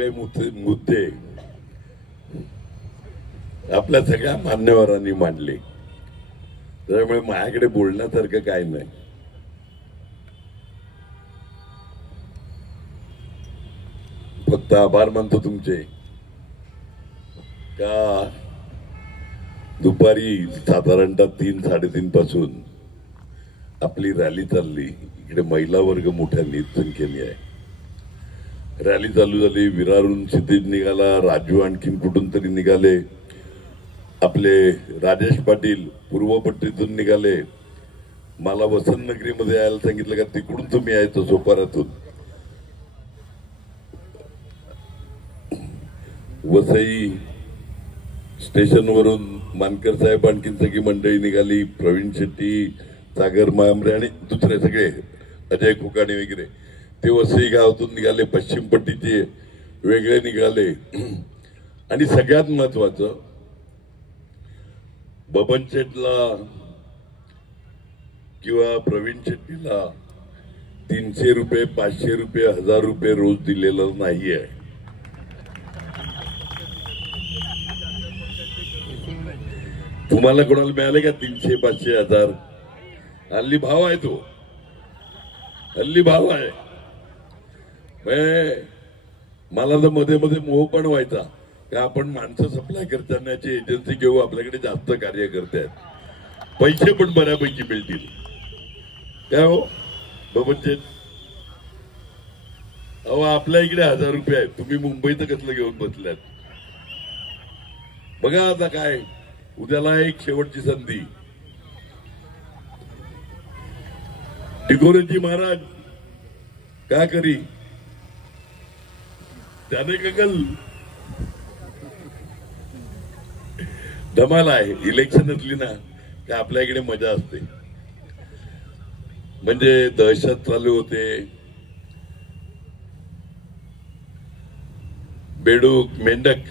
काही मुद्दे आपल्या सगळ्या मान्यवरांनी मांडले, त्यामुळे माझ्याकडे बोलण्यासारखं काय नाही. फक्त आभार मानतो तुमचे का दुपारी साधारणतः 3-3:30 पासून आपली रॅली चालली. इकडे महिला वर्ग मोठ्या संख्येने आहे. रॅली चालू झाली. विरारून क्षितिज निघाला, राजू आणखीन कुठून तरी निघाले, आपले राजेश पाटील पूर्वपट्टीतून निघाले. मला वसंतनगरीमध्ये यायला सांगितलं का तिकडून तुम्ही यायचं सोपाऱ्यातून. वसई स्टेशनवरून मानकर साहेब आणखीन सगळी मंडळी निघाली. प्रवीण शेट्टी, सागर मांबरे आणि दुसरे सगळे अजय खोकाणे वगैरे ते वसई गावातून निघाले. पश्चिम पट्टीचे वेगळे निघाले. आणि सगळ्यात महत्वाचं बबन शेटला किंवा प्रवीण शेट्टीला 300 रुपये, 500 रुपये, 1000 रुपये रोज दिलेलं नाहीये. तुम्हाला कोणाला मिळाले का 300, 500, 1000? हल्ली भाव आहे, तो हल्ली भाव आहे. मला तर मध्ये मध्ये मोह पण व्हायचा का आपण माणसं सप्लाय करतानाची एजन्सी घेऊ, आपल्याकडे जास्त कार्य करतायत, पैसे पण बऱ्यापैकी मिळतील. काय हो बाबांचे? अहो आपल्या इकडे 1000 रुपये आहेत, तुम्ही मुंबईत कसलं घेऊन बसल्यात? बघा आता काय, उद्याला एक शेवटची संधी. टिकोरेजी महाराज काय करी त्याने कल धमाल आहे. इलेक्शन असली ना का आपल्या इकडे मजा असते. म्हणजे दहशत चालू होते, बेडूक मेंढक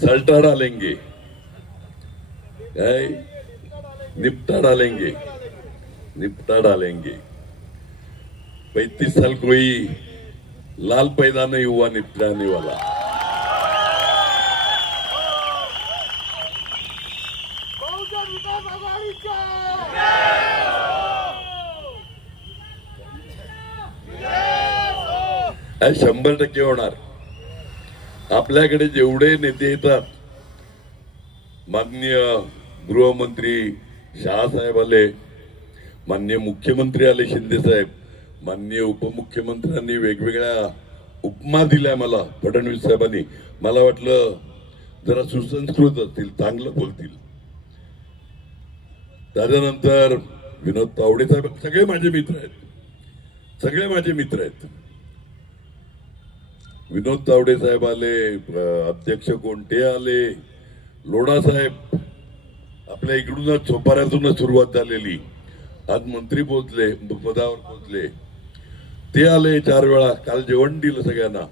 सल्टा डालेंगे, निपटा डालेंगे, निपटा डालेंगे. 35 साल कोई लाल पैदा नहीं हुआ निपटाने वाला. आज 100% होणार. आपल्याकडे जेवढे नेते येतात, माननीय गृहमंत्री शहासाहेब आले, माननीय मुख्यमंत्री आले शिंदे साहेब, माननीय उपमुख्यमंत्र्यांनी वेगवेगळ्या उपमा दिल्या मला, फडणवीस साहेबांनी. मला वाटलं जरा सुसंस्कृत असतील, चांगलं बोलतील. त्याच्यानंतर विनोद तावडे साहेब, सगळे माझे मित्र आहेत, सगळे माझे मित्र आहेत. विनोद तावडे साहेब आले, अध्यक्ष कोणते आले, लोढा साहेब, आपल्या इकडूनच सोपाऱ्यातूनच सुरुवात झालेली, आज मंत्री पोहोचले, पदावर पोहोचले, ते आले 4 वेळा. काल जेवण दिलं सगळ्यांना.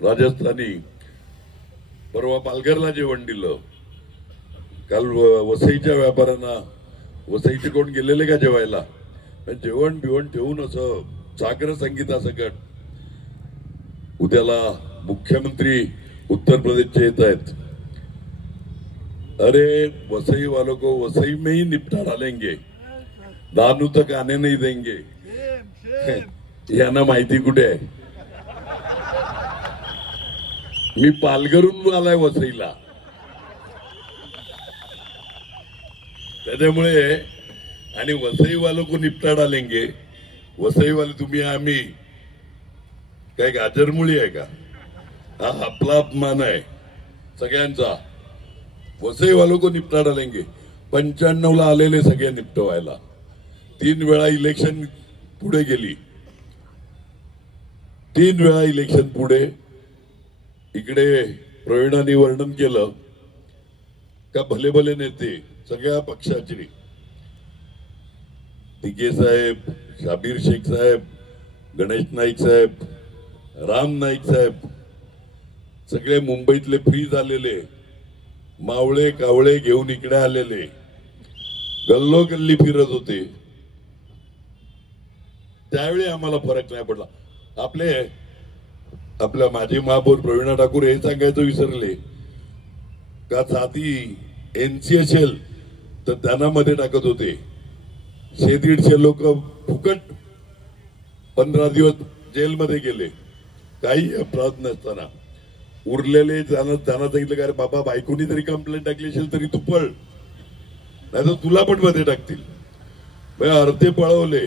राजस्थानी, परवा पालघरला जेवण दिलं. काल वसईच्या व्यापाऱ्यांना, वसईचे कोण गेलेले का जेवायला, जेवण बिवण ठेवून असं सागर संगीतासकट. उद्याला मुख्यमंत्री उत्तर प्रदेशचे येत आहेत. अरे वसई वालों को वसई में ही निपटा डालेंगे, दानू तक आने नहीं देंगे. यांना माहिती कुठे आहे? मी पालघरून आलाय वसईला. त्याच्यामुळे आणि वसई वालों को निपटा डालेंगे. वसई वाले तुम्ही आम्ही काय गाजरमुळी आहे का? हा आपला अपमान आहे सगळ्यांचा. वसई वालों को निपटा डालेंगे. 95 ला आलेले सगळे निपटवायला. 3 वेळा इलेक्शन पुढे गेली, 3 वेळा इलेक्शन पुढे. इकडे प्रवीणांनी वर्णन केलं का भले भले नेते सगळ्या पक्षाचे, तिके साहेब, शाबीर शेख साहेब, गणेश नाईक साहेब, राम नाईक साहेब, सगळे मुंबईतले फ्री झालेले, मावळे कावळे घेऊन इकडे आलेले, गल्लोगल्ली फिरत होते. त्यावेळी आम्हाला फरक नाही पडला. आपले आपल्या माजी महापौर प्रवीणा ठाकूर हे सांगायचं विसरले का साधी एनसी असेल तर त्यांना मध्ये टाकत होते. 100-150 लोक फुकट 15 दिवस जेलमध्ये गेले काही अपराध नसताना. उरलेले त्यांना सांगितलं का रे बाबा बायकोनी तरी कंप्लेंट टाकली असेल तरी तू पळ, नाही तर तुला पण मध्ये टाकतील. अर्धे पळवले.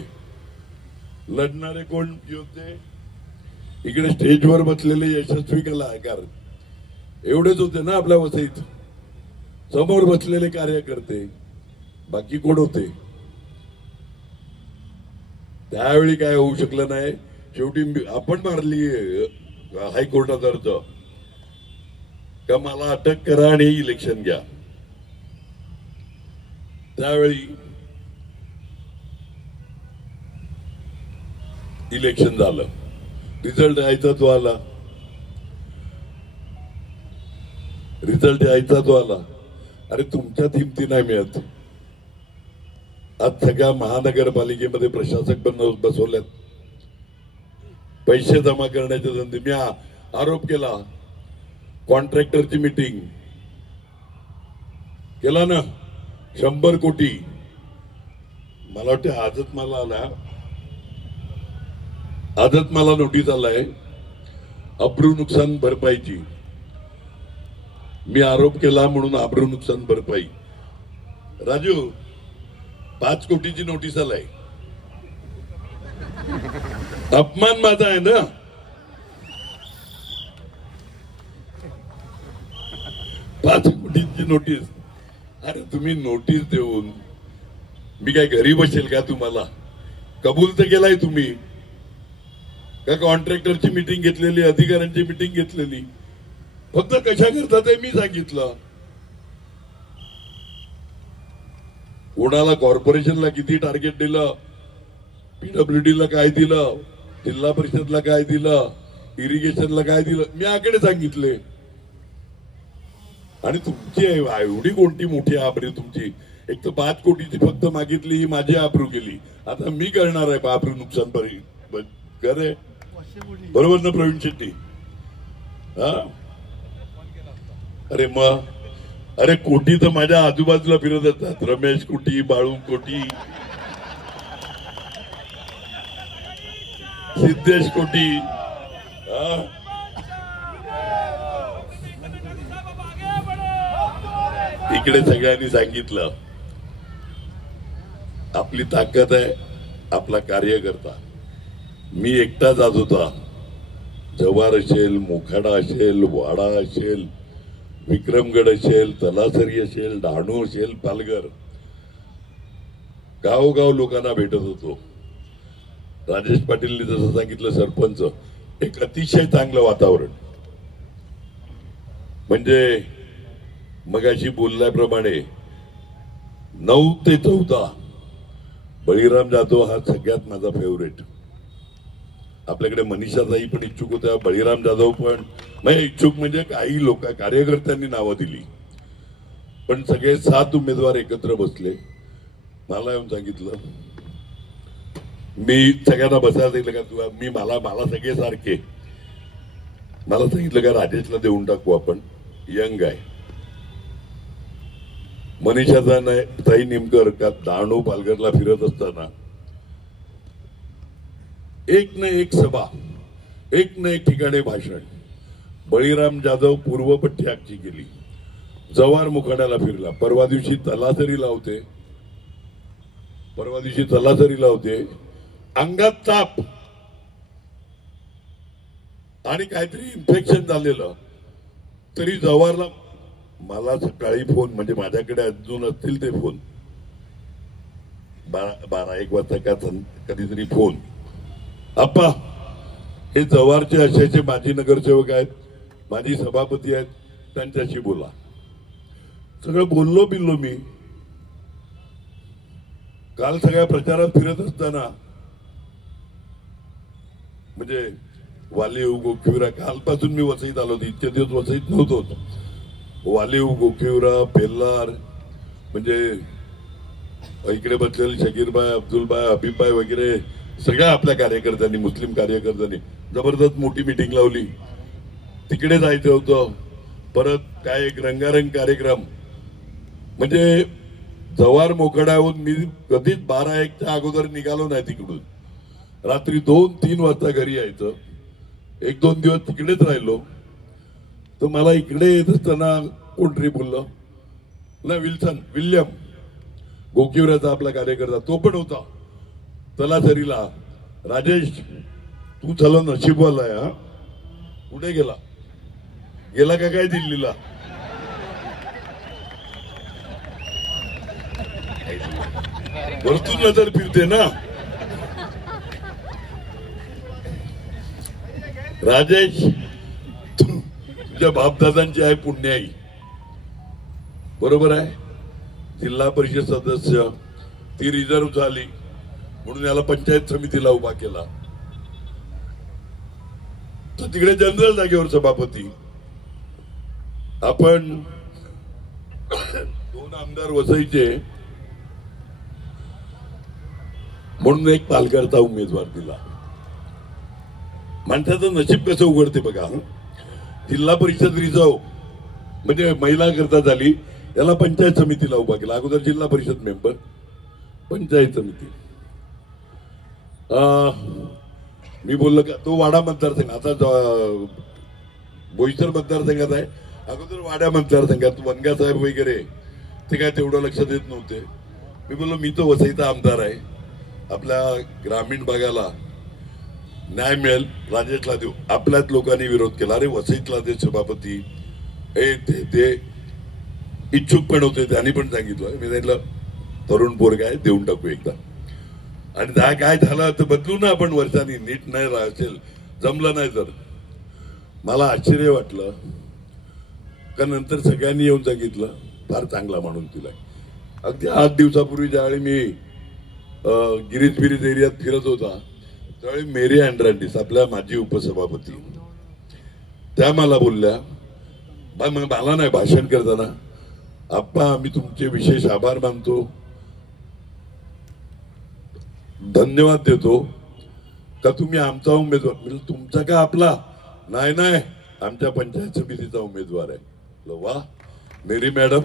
लढणारे कोण योद्धे? इकडे स्टेजवर बसलेले यशस्वी कलाकार एवढेच होते ना आपल्या वसईत. समोर बसलेले कार्यकर्ते बाकी कोण होते? त्यावेळी काय होऊ शकलं नाही. शेवटी आपण मारली हायकोर्टात अर्ज का मला अटक करा आणि इलेक्शन घ्या. त्यावेळी इलेक्शन झालं. रिझल्ट यायचा तो आला. रिझल्ट यायचा तो आला. अरे तुमच्या हिमती नाही मिळत. आज सगळ्या महानगरपालिकेमध्ये प्रशासक पण बसवल्यात. पैसे जमा करण्याचे धंदे. मी आरोप केला कॉन्ट्रॅक्टरची मीटिंग केला ना 100 कोटी. मला वाटते आजच मला नोटीस आलाय अब्रू नुकसान भरपाईची. मी आरोप केला म्हणून अब्रू नुकसान भरपाई. राजू 5 कोटीची नोटीस आलाय. अपमान माझा आहे ना. पाच कोटीची नोटीस. अरे तुम्ही नोटीस देऊन मी काय घरी बसेल का? तुम्हाला कबूल तर केलाय तुम्ही का कॉन्ट्रॅक्टरची मीटिंग घेतलेली, अधिकाऱ्यांची मीटिंग घेतलेली. फक्त कशा करता ते मी सांगितलं. कोणाला कॉर्पोरेशनला किती टार्गेट दिलं, पीडब्ल्यूडी ला काय दिलं, जिल्हा परिषदला काय दिलं, इरिगेशनला काय दिलं, मी आकडे सांगितले. आणि तुमची एवढी कोणती मोठी आबरू तुमची? एक तर 5 कोटीची फक्त मागितली, ही माझी आबरू केली. आता मी करणार आहे आबरू नुकसान करे. बरोबर ना प्रवीण शेट्टी? हा अरे मग अरे कोटी तर माझ्या आजूबाजूला फिरत असतात. रमेश कोटी, बाळू कोटी, सिद्धेश कोटी. इकडे सगळ्यांनी सांगितलं आपली ताकद आहे आपला कार्यकर्ता. मी एकटा जात होता. जव्हार असेल, मोखाडा असेल, वाडा असेल, विक्रमगड असेल, तलासरी असेल, डहाणू असेल, पालघर, गावोगाव लोकांना भेटत होतो. राजेश पाटीलने जसं सांगितलं सरपंच, एक अतिशय चांगलं वातावरण. म्हणजे मगाशी बोलल्याप्रमाणे 9 ते 14 बळीराम जाधव हा सगळ्यात माझा फेवरेट. आपल्याकडे मनीषाताई पण इच्छुक होत्या, बळीराम जाधव पण. म्हणजे इच्छुक म्हणजे काही लोक कार्यकर्त्यांनी नावं दिली, पण सगळे 7 उमेदवार एकत्र बसले. मला येऊन सांगितलं, मी सगळ्यांना बसायला सांगितलं का मी मला सगळे सारखे. मला सांगितलं का राजेशला देऊन टाकू आपण, यंग आहे. मनीषाताई निमकर का डहाणू पालघरला फिरत असताना एक न एक सभा, एक न एक ठिकाणी भाषण. बळीराम जाधव पूर्वपट्टी आखची केली. जव्हार मुखाड्याला फिरला. परवा दिवशी तलासरीला होते. अंगात ताप आणि काहीतरी इन्फेक्शन झालेलं, तरी जव्हारला मला सकाळी फोन, म्हणजे माझ्याकडे अजून असतील ते फोन, 12-1 वाजता का कधीतरी फोन, आप्पा हे जव्हारचे असे माजी नगरसेवक आहेत, माजी सभापती आहेत, त्यांच्याशी बोला. सगळं बोललो मी. काल सगळ्या प्रचारात फिरत असताना, म्हणजे वालीव, गोखिवरा, कालपासून मी वसईत आलो होतो. इतके दिवस वसईत नव्हतो. वालीव, गोखिवरा, पेल्लार, म्हणजे इकडे बसलेले शकीरबाई, अब्दुलबाई, हबीबबाई वगैरे सगळ्या आपल्या कार्यकर्त्यांनी, मुस्लिम कार्यकर्त्यांनी जबरदस्त मोठी मीटिंग लावली, तिकडे जायचं होतं. परत काय एक रंगारंग कार्यक्रम, म्हणजे जव्हार मोकडाहून मी कधीच 12-1च्या अगोदर निघालो नाही तिकडून. रात्री 2-3 वाजता घरी यायचं. 1-2 दिवस तिकडेच राहिलो. तर मला इकडे येत असताना कोणतरी बोललं ना, विल्यम गोकिवऱ्याचा आपला कार्यकर्ता तो पण होता तलासरीला. राजेश तू चला नशीबवाला आहे हा. कुठे गेला का काय दिल्लीला? वरतून नजर फिरते ना. राजेश तुझ्या बापदादांची आहे पुण्याई, बरोबर आहे. जिल्हा परिषद सदस्य, ती रिझर्व्ह झाली म्हणून याला पंचायत समितीला उभा केला. तर तिकडे जनरल जागेवर सभापती. आपण 2 आमदार वसईचे म्हणून एक पालघरचा उमेदवार दिला. माणसाचं नशीब कसं उघडते बघा. जिल्हा परिषद रिझर्व्ह म्हणजे महिला करता झाली, याला पंचायत समितीला उभा केला. अगोदर जिल्हा परिषद मेंबर, पंचायत समिती. मी बोललो का तो वाडा मतदारसंघ, आता बोईसर मतदारसंघात आहे. अगोदर वाड्या मतदारसंघात वनगा साहेब वगैरे ते काय तेवढं लक्ष देत नव्हते. मी बोललो मी तो वसईचा आमदार आहे, आपल्या ग्रामीण भागाला न्याय मिळेल, राजेशला देऊ. आपल्याच लोकांनी विरोध केला. अरे वसईतला ते सभापती हे ते इच्छुक पण होते, त्यांनी पण सांगितलं. मी सांगितलं तरुण पोरगा आहे, देऊन टाकू एकदा. आणि काय झालं तर बदलू ना आपण वर्षांनी, नीट नाही राहतील, जमलं नाही तर. मला आश्चर्य वाटलं का नंतर सगळ्यांनी येऊन सांगितलं फार चांगला माणूस दिलाय. अगदी 8 दिवसापूर्वी ज्यावेळी मी गिरीज एरियात फिरत होता त्यावेळी मेरी अँड्रांडिस आपल्या माजी उपसभापती त्या मला बोलल्या, मला नाही भाषण करताना, आप्पा आम्ही तुमचे विशेष आभार मानतो, धन्यवाद देतो का तुम्ही आमचा उमेदवार. म्हणजे तुमचा का आपला? नाही आमच्या पंचायत समितीचा उमेदवार आहे. वा मेरी मॅडम,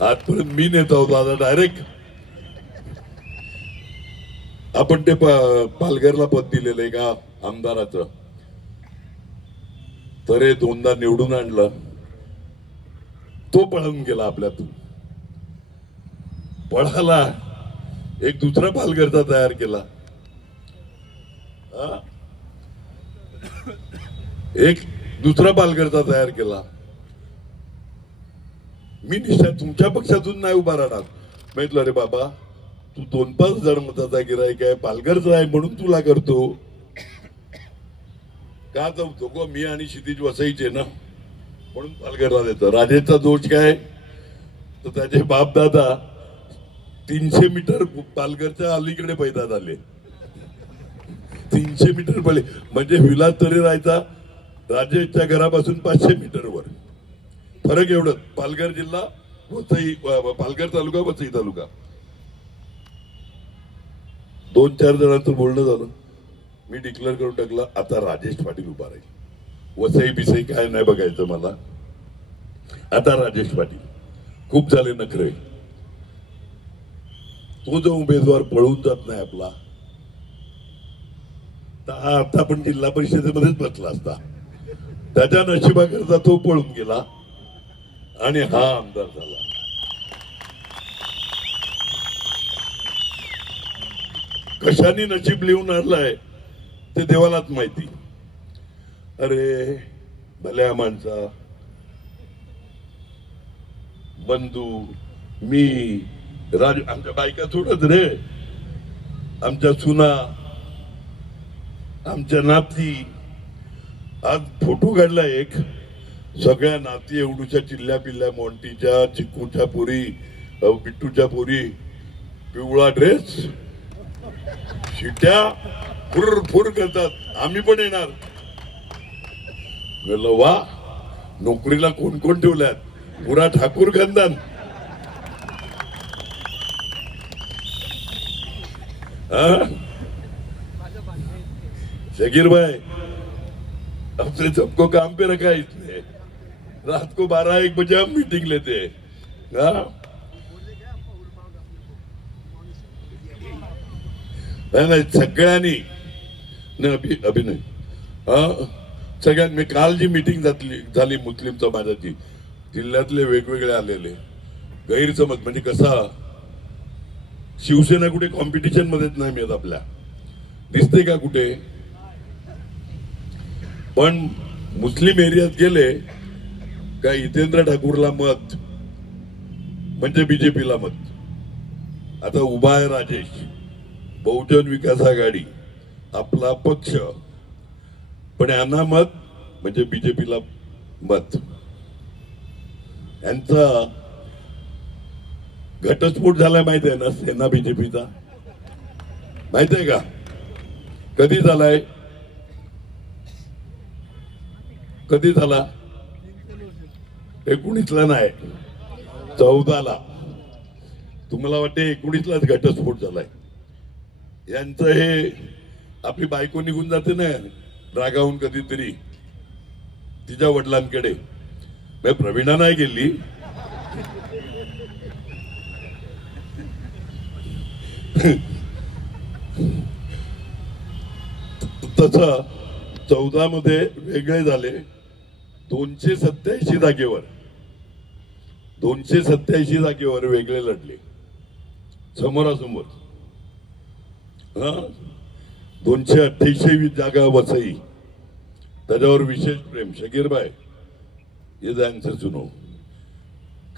आजपर्यंत मी नेता होतो, आता डायरेक्ट आपण ते पालघरला पद दिलेलं आहे का आमदाराचं. तर हे 2दा निवडून आणलं, तो पळून गेला आपल्यातून. पळाला एक दुसरा पालघरचा तयार केला. एक दुसरा पालघरचा तयार केला. मी निश्चित तुमच्या पक्षातून नाही उभा राहणार. म्हटलं अरे बाबा तू 2-5 हजार मताचा गिराईक आहे, पालघरचा आहे म्हणून तुला करतो का जाऊ गो. मी आणि क्षितिज वसईचे ना म्हणून पालघरला देतो. राजेशचा दोष काय तर त्याचे बाप दादा 300 मीटर पालघरच्या अलीकडे पैदा झाले. 300 मीटर पहिले म्हणजे विलास तरी राहायचा राजेशच्या घरापासून 500 मीटरवर. फरक एवढं. पालघर जिल्हा वसई, पालघर तालुका वसई तालुका. 2-4 जणांचं बोलणं झालं. मी डिक्लेअर करून टाकलं आता राजेश पाटील उभा राहील. वसई बिसई काय नाही बघायचं मला, आता राजेश पाटील. खूप झाले नखरे. तो जो उमेदवार पळून जात नाही आपला, आता पण जिल्हा परिषदेमध्येच बसला असता. त्याच्या नशिबाकरता तो पळून गेला आणि हा आमदार झाला. कशाने नशीब लिहून आणलाय ते देवालाच माहिती. अरे भल्या माणसा, बंधू, मी, राज, आमच्या बायका सोडत रे, आमच्या सुना, आमच्या नाती. आज फोटो काढला एक, सगळ्या नाती एवढूच्या चिल्ल्या पिल्ल्या, मोंटीच्या, चिक्कूच्या पोरी, बिट्टूच्या पोरी, पिवळा ड्रेस, शिट्या फुर करतात. आम्ही पण येणार. म्हणलं वा, नोकरीला कोण कोण ठेवल्यात? पुरा ठाकूर खानदान. शकीर भाई अपने सबको काम पे रखा है इसने। रात को 12-1 बजे हम मीटिंग लेते हैं। नाही सगळ्यांनी अभिनय सगळ्यांनी काल जी मीटिंग झाली मुस्लिम समाजाची, जिल्ह्यातले वेगवेगळे आलेले गैरसमज म्हणजे कसा शिवसेना कुठे कॉम्पिटिशन मध्येच नाही मिळत आपल्या, दिसते का कुठे? पण मुस्लिम एरियात गेले का हितेंद्र ठाकूरला मत म्हणजे बीजेपीला मत। आता उभा आहे राजेश, बहुजन विकास आघाडी आपला पक्ष, पण यांना मत म्हणजे बीजेपीला मत। यांचा घटस्फोट झाला माहिती आहे ना सेना बीजेपीचा, माहिती आहे का? कधी झालाय? कधी झाला? 19ला नाही, 14ला। तुम्हाला वाटते 19लाच घटस्फोट झालाय? यांचं हे आपली बायको निघून जाते ना रागावून कधीतरी तिच्या वडिलांकडे, प्रवीणा नाही गेली तसं 14 मध्ये वेगळे झाले। 287 जागेवर 287 जागेवर वेगळे लढले समोरासमोर। 288 जागा वसई, त्याच्यावर विशेष प्रेम शकीर भाई, ये आंसर सुनो।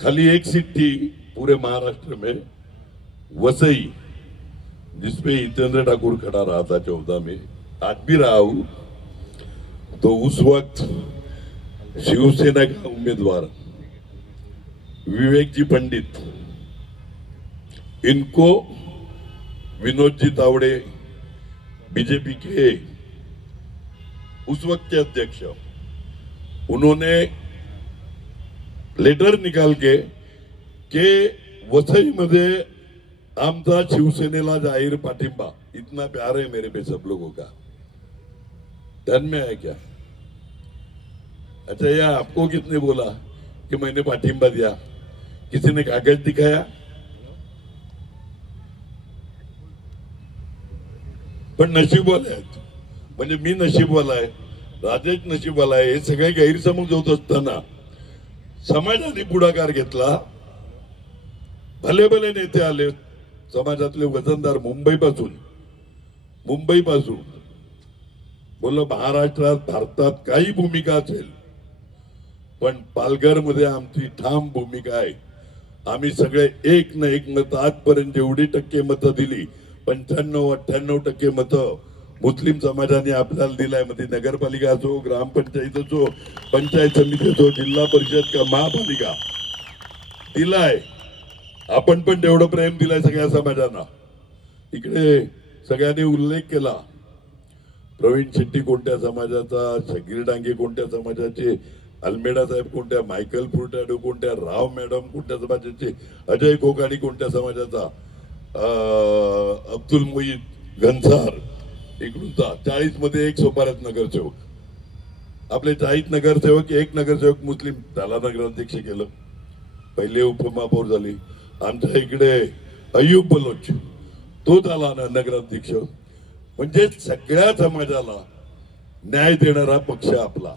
खाली एक सीट थी पूरे महाराष्ट्र में, वसई, जिसपे हितेंद्र ठाकुर खड़ा रहा था 14 में, आज भी रहा हूं। तो उस वक्त शिवसेना का उम्मीदवार विवेक जी पंडित, इनको विनोद जी तावड़े बीजेपी के उस वक्त के अध्यक्ष, उन्होंने लेटर निकाल के वसई मध्ये आमचा शिवसेनेला जाहीर पाठिंबा, इतना प्यार है मेरे पे सब लोगों का, ध्यान में है क्या? अच्छा, या आपको किसने बोला कि मैंने पाठिंबा दिया? किसी ने कागज दिखाया? पण नशीबवाला आहे, म्हणजे मी नशीबवाला आहे, राजेश नशीबवाला आहे। हे सगळे गैरसमज होत असताना समाजाने पुढाकार घेतला, भले भले नेते आले समाजातले वजनदार, मुंबईपासून बोललो महाराष्ट्रात भारतात काही भूमिका असेल पण पालघर मध्ये आमची ठाम भूमिका आहे। आम्ही सगळे एक ना एक मत, आजपर्यंत जेवढी टक्के मतं दिली 95-98% मतं मुस्लिम समाजाने आपल्याला दिलाय। मध्ये नगरपालिका असो, ग्रामपंचायत असो, पंचायत समिती असो, जिल्हा परिषद का महापालिका दिलाय। आपण पण तेवढं प्रेम दिलाय सगळ्या समाजांना। इकडे सगळ्यांनी उल्लेख केला, प्रवीण शेट्टी कोणत्या समाजाचा, शकीर डांगे कोणत्या समाजाचे, अल्मेडा साहेब कोणत्या, मायकल फुर्टाडो कोणत्या, राव मॅडम कोणत्या समाजाचे, अजय कोकाणी कोणत्या समाजाचा, अब्दुल मोईद घनसार इकडूनचा। 40 मध्ये एक सोपाऱ्यात नगरसेवक, आपले 40 नगरसेवक, एक नगरसेवक मुस्लिम, त्याला नगराध्यक्ष केलं, पहिले उपमहापौर झाली। आमच्या इकडे अय्यूब बलोच, तो झाला नगराध्यक्ष। म्हणजे सगळ्या समाजाला न्याय देणारा पक्ष आपला,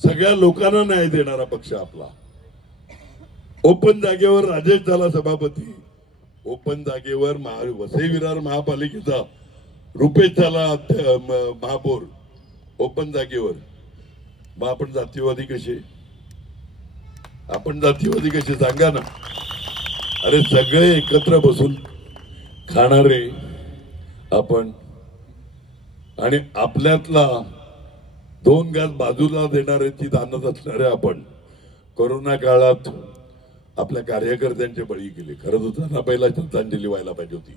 सगळ्या लोकांना न्याय देणारा पक्ष आपला। ओपन जागेवर राजेश झाला सभापती, ओपन जागेवर वसई विरार महापालिकेचा रुपेश झाला महापौर, ओपन जागेवर। मग आपण जातीवादी कसे? आपण जातीवादी कसे सांगा ना? अरे सगळे एकत्र बसून खाणारे आपण, आणि आपल्यातला 2 घास बाजूला देणाऱ्याची दानत असणारे आपण कोरोना काळात आपल्या कार्यकर्त्यांचे बळी गेले। खरं तर त्यांना पहिला श्रद्धांजली व्हायला पाहिजे होती।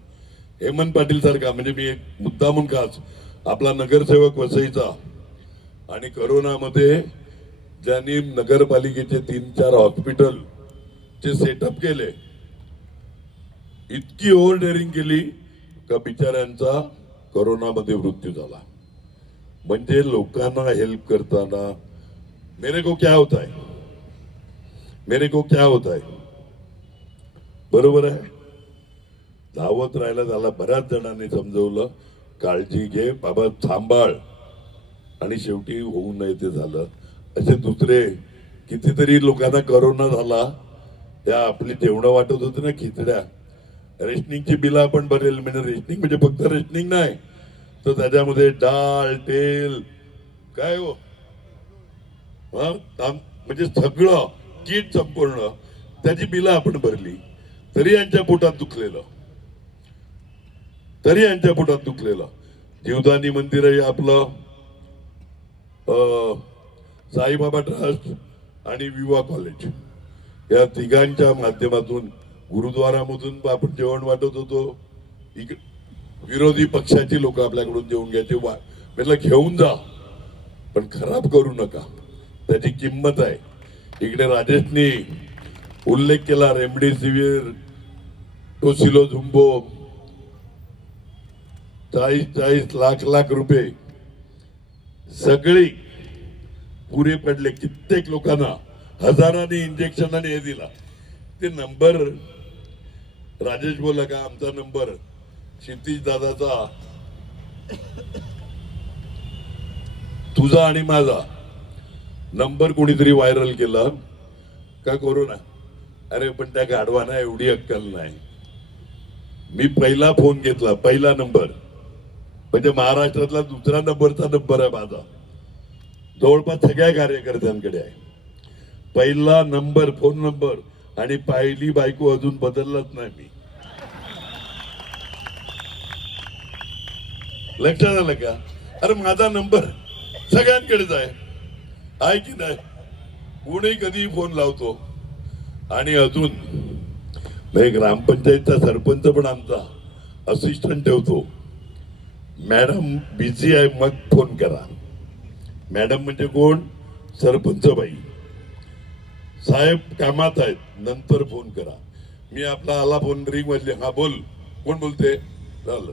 हेमंत पाटील सारखा, म्हणजे मी एक मुद्दामून खास आपला नगरसेवक वसईचा, आणि कोरोनामध्ये ज्यांनी नगरपालिकेचे 3-4 हॉस्पिटल चे सेटअप केले, इतकी ओव्हर डेअरिंग केली का बिचाऱ्यांचा कोरोनामध्ये मृत्यू झाला। म्हणजे लोकांना हेल्प करताना मेरे को क्या होता है, मेरे को क्या होता है, बरोबर आहे. धावत राहायला त्याला बऱ्याच जणांनी समजवलं, काळजी घे बाबा, सांभाळ, आणि शेवटी होऊ नये ते झालं. असे दुसरे कितीतरी लोकांना करोना झाला, त्या आपली जेवण वाटत होते ना खिचड्या, रेशनिंगची बिल आपण भरेल, म्हणजे रेशनिंग म्हणजे फक्त रेशनिंग नाही तर त्याच्यामध्ये डाळ, तेल, काय हो, म्हणजे सगळं किट संपूर्ण, त्याची बिलं आपण भरली, तरी यांच्या पोटात दुखलेलं, तरी यांच्या पोटात दुखलेलं. जीवदानी मंदिर आहे आपलं, साईबाबा ट्रस्ट आणि विवा कॉलेज, या तिघांच्या माध्यमातून गुरुद्वारामधून आपण जेवण वाटत होतो. विरोधी पक्षाची लोक आपल्याकडून जेवण घ्यायचे, म्हटलं घेऊन जा पण खराब करू नका, त्याची किंमत आहे. इकडे राजेशनी उल्लेख केला, रेमडेसिवीर, टोसिलोझुंबो, 40 लाख रुपये सगळी पुरे पडले. कित्येक लोकांना हजारांनी इंजेक्शन आणि हे दिला. ते नंबर राजेश बोला का, आमचा नंबर क्षितिज दादाचा, तुझा आणि माझा नंबर कोणीतरी व्हायरल केला का कोरोना. अरे पण त्या गाढवाना एवढी अक्कल नाही. मी पहिला फोन घेतला, पहिला नंबर, म्हणजे महाराष्ट्रातला दुसरा नंबरचा नंबर आहे माझा, जवळपास सगळ्या कार्यकर्त्यांकडे आहे. पहिला नंबर, फोन नंबर, आणि पहिली बायको अजून बदललाच नाही मी. लक्षात आलं का? अरे माझा नंबर सगळ्यांकडेच आहे की नाही. कोणी कधी फोन लावतो. आणि अजून ग्रामपंचायतचा सरपंच पण आमचा असिस्टंट ठेवतो, मॅडम बिझी आहे मग फोन करा. मॅडम म्हणजे कोण? सरपंच बाई. साहेब कामात आहेत नंतर फोन करा. मी आपला आला फोन, रिंग वाजली, हा बोल, कोण बोलते, झालं.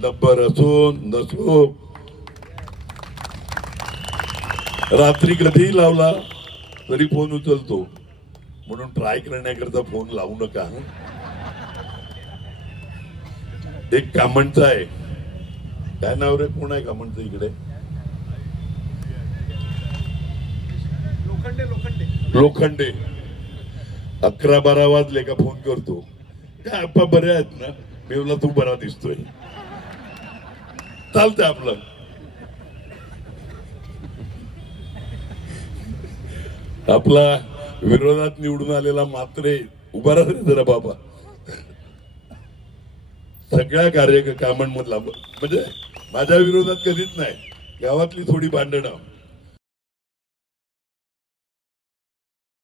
नंबर असो नसो, रात्री कधीही लावला तरी फोन उचलतो. म्हणून ट्राय करण्याकरता फोन लावू नका. एक कामणचा आहे, काय नाव रे, कोण आहे कामणचं इकडे? लोखंडे. 11-12 वाजले का फोन करतो, काय आप्पा बरे आहेत ना. मी बोला तू बरा दिसतोय, चालतंय आपलं. आपला विरोधात निवडून आलेला मात्रे उभा राहते जरा बाबा. सगळ्या कामण मधला, म्हणजे माझ्या विरोधात कधीच नाही, गावातली थोडी भांडणं